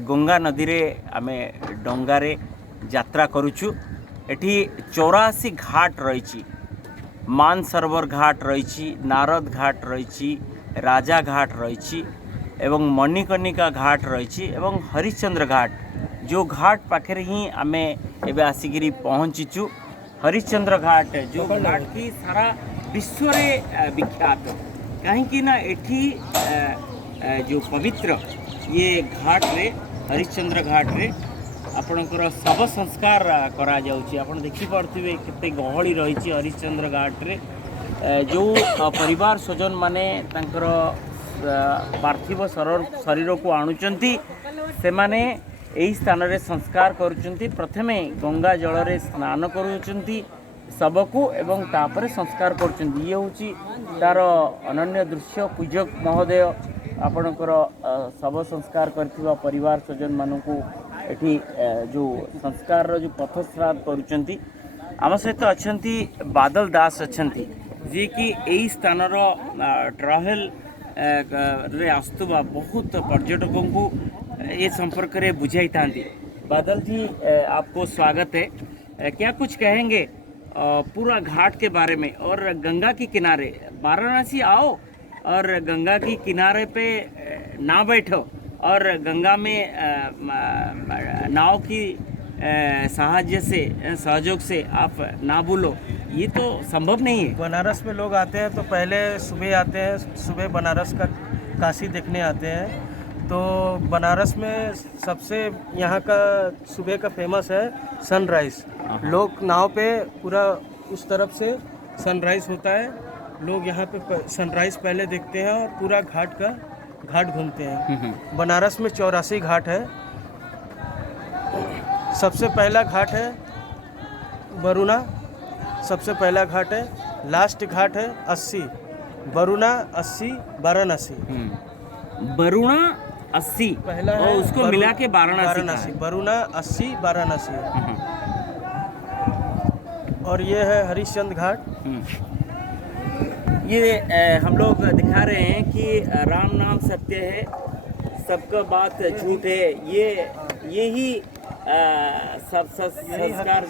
गंगा नदी रे आमे डंगारे यात्रा करुचु। एठी 84 घाट रही, मानसरोवर घाट रही, नारद घाट रही, राजा घाट रही एवं मणिकर्णिका घाट रही एवं हरिश्चंद्र घाट जो घाट पाखे ही आमे एबे आसिकी पहुँचीचु। हरिश्चंद्र घाट जो घाट की सारा विश्व रे विख्यात कहीं ना एठी जो पवित्र ये घाट रे हरिश्चंद्र घाट रे आपणकर शव संस्कार करा जाउची। आपण देखि पारथिबे केते गहली रही हरिश्चंद्र घाट रे जो परिवार स्वजन माने तांकर पार्थिव शरीर को आणुचंती से माने एही स्थान रे संस्कार करूचंती। प्रथमे गंगा जल रे स्नान करूचंती सबको एवं तापर संस्कार करूचंती। ये होची तार अनन्य दृश्य। पूजक महोदय आपणकर शव संस्कार करथिबा परिवार स्वजन मानकू एठी जो संस्कार रो जो पथ श्राद्ध करूचंती। आम सहित अछंती बादल दास अछंती जे कि एही स्थान रो ट्रावेल रे आस्तुबा बहुत पर्यटकों को ये संपर्क रे बुझाई थांती। बादल जी आपको स्वागत है। क्या कुछ कहेंगे पूरा घाट के बारे में और गंगा के किनारे वाराणसी आओ और गंगा की किनारे पे ना बैठो और गंगा में नाव की सहायता से सहयोग से आप ना भूलो, ये तो संभव नहीं है। बनारस में लोग आते हैं तो पहले सुबह आते हैं, सुबह बनारस का काशी देखने आते हैं। तो बनारस में सबसे यहाँ का सुबह का फेमस है सनराइज़। लोग नाव पे पूरा उस तरफ से सनराइज़ होता है, लोग यहाँ पे सनराइज़ पहले देखते हैं और पूरा घाट घूमते हैं। बनारस में 84 घाट है। सबसे पहला घाट है वरुणा, सबसे पहला घाट है। लास्ट घाट है 80, वरुणा 80 वाराणसी। वरुणा 80 पहला है और उसको मिला के वाराणसी। वरुणा 80 वाराणसी। और ये है हरिश्चंद्र घाट। ये हम लोग दिखा रहे हैं कि राम नाम सत्य है, सबका बात झूठ है। यही सब संस्कार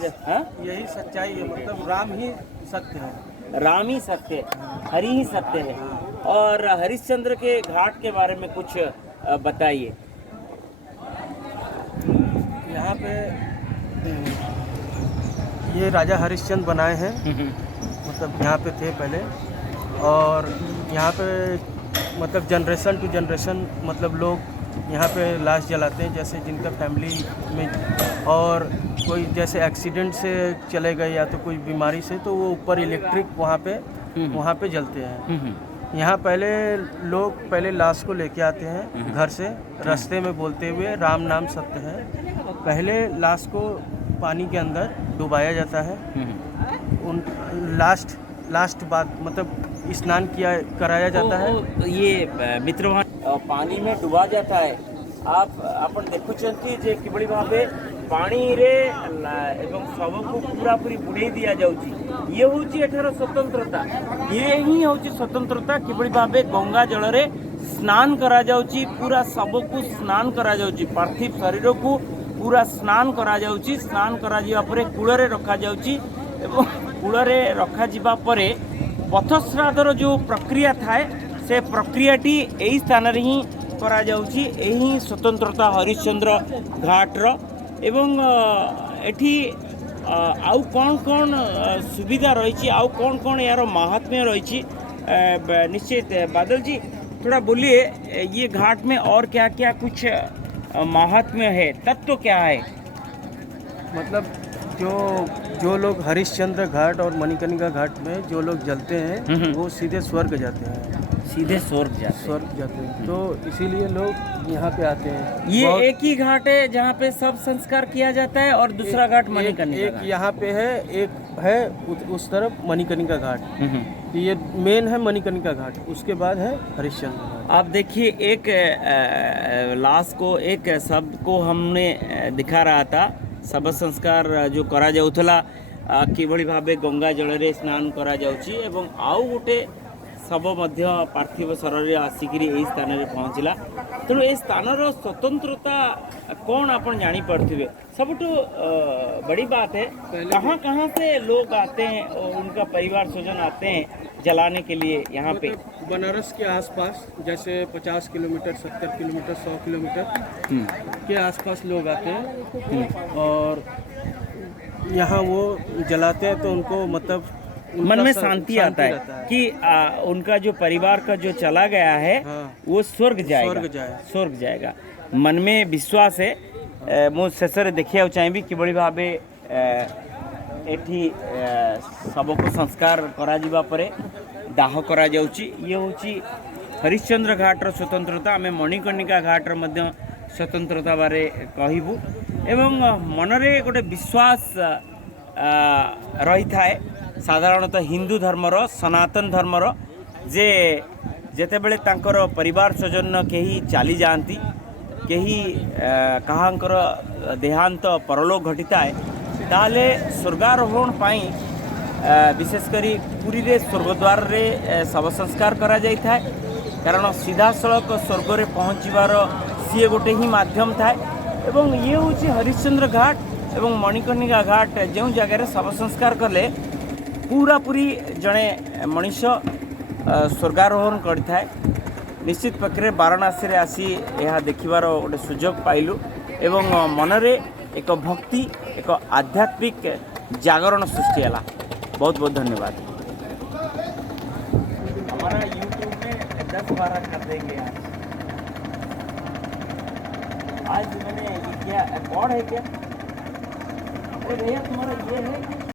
यही सच्चाई है। मतलब राम ही सत्य है, राम ही सत्य है, हरि ही सत्य है। और हरिश्चंद्र के घाट के बारे में कुछ बताइए। यहाँ पे ये राजा हरिश्चंद्र बनाए हैं, मतलब यहाँ पे थे पहले। और यहाँ पे मतलब जनरेशन टू जनरेशन मतलब लोग यहाँ पे लाश जलाते हैं, जैसे जिनका फैमिली में और कोई जैसे एक्सीडेंट से चले गए या तो कोई बीमारी से, तो वो ऊपर इलेक्ट्रिक वहाँ पे जलते हैं। यहाँ पहले लाश को लेके आते हैं घर से, रास्ते में बोलते हुए राम नाम सत्य है। पहले लाश को पानी के अंदर डुबाया जाता है। उन लास्ट बात मतलब स्नान कराया जाता है। ये मित्र वहाँ पानी में डुबा जाता है। आप अपन देखुचंती जे किबड़ी भाबे पानी रे एवं सब को पूरा पूरी बुड़े दिया जाउची। ये होची एठार स्वतंत्रता, ये ही होची स्वतंत्रता। किबड़ी भाबे गंगा जल रे स्नान करा जाउची, पूरा सब को स्नान करा जाउची, पार्थिव शरीर को पूरा स्नान करा जाउची। स्नान करा जिबा परे कूल रे रखा जाउची एवं कूल रे रखा जिबा परे पथश्राद्धर जो प्रक्रिया थाए से प्रक्रियाटी यही स्थान रे ही करा जाउची। यही स्वतंत्रता हरिश्चंद्र घाट रो। एवं एठी आउ कौन सुविधा रही, आउ कौन यार महात्म्य रही, निश्चित बादल जी थोड़ा बोलिए। ये घाट में और क्या क्या कुछ महात्म्य है, तत्व क्या है? मतलब जो लोग हरिश्चंद्र घाट और मणिकर्णिका घाट में जो लोग जलते हैं वो सीधे स्वर्ग जाते हैं। सीधे स्वर्ग जाते हैं। तो इसीलिए लोग यहाँ पे आते हैं। ये एक ही घाट है जहाँ पे सब संस्कार किया जाता है और दूसरा घाट मणिकर्णिका। एक यहाँ पे है, एक है उस तरफ मणिकर्णिका घाट। ये मेन है मणिकर्णिका घाट, उसके बाद है हरिश्चंद्र घाट। आप देखिए एक लाश को, एक शब्द को हमने दिखा रहा था, शव संस्कार जो करा जाउथला किभଳି भाबे गंगा जल रे स्नान करा जाउची एवं आउ गोटे शव मध्य पार्थिव शरीर आसिकी यही स्थान में पहुँचला तेणु ये स्थानर स्वतंत्रता कौन आप जानी पड़े सबुठ बड़ी बात है कहाँ कहाँ से लोग आते हैं और उनका परिवार स्वजन आते हैं जलाने के लिए यहाँ पे बनारस के आसपास जैसे 50 किलोमीटर 70 किलोमीटर 100 किलोमीटर के आसपास लोग आते हैं और यहाँ वो जलाते हैं तो उनको मतलब मन में शांति आता है कि उनका जो परिवार का जो चला गया है वो स्वर्ग स्वर्ग जाएगा मन में विश्वास है मु शेष देखा चाहिए कि भाव एठी शव को संस्कार करा जिबा परे दाह करा जाउची ये होची हरिश्चंद्र घाटर स्वतंत्रता आम मणिकर्णिका घाटर मध्य स्वतंत्रता बारे कहबू एवं मनरे गोटे विश्वास रही थाए साधारणतः हिंदू धर्मर सनातन धर्मर जे जेतेबेले तांकर परिवार स्वजन केही चली जाती केही कहांकर देहांत परलोक घटिता है ताले स्वर्गारोहण पाई विशेषकर पुरी रे स्वर्गद्वार रे शव संस्कार करा जाई थाए कारण सीधा सड़क स्वर्ग रे पहुँचवार सी गोटे ही माध्यम थाए एवं ये हूँ हरिश्चंद्र घाट एवं मणिकर्णिका घाट जो जगह शव संस्कार कले पूरा पूरी जड़े मनीष स्वर्गारोहण करता है निश्चित प्रकार वाराणसी रे आसी यह देखिबार गोटे सुजोग पाइलु एवं मनरे एक भक्ति एक आध्यात्मिक जागरण सृष्टि है बहुत बहुत धन्यवाद हमारा यूट्यूब में 10-12 कर देंगे आज मैंने ये क्या रिकॉर्ड है क्या अरे भैया तुम्हारा ये है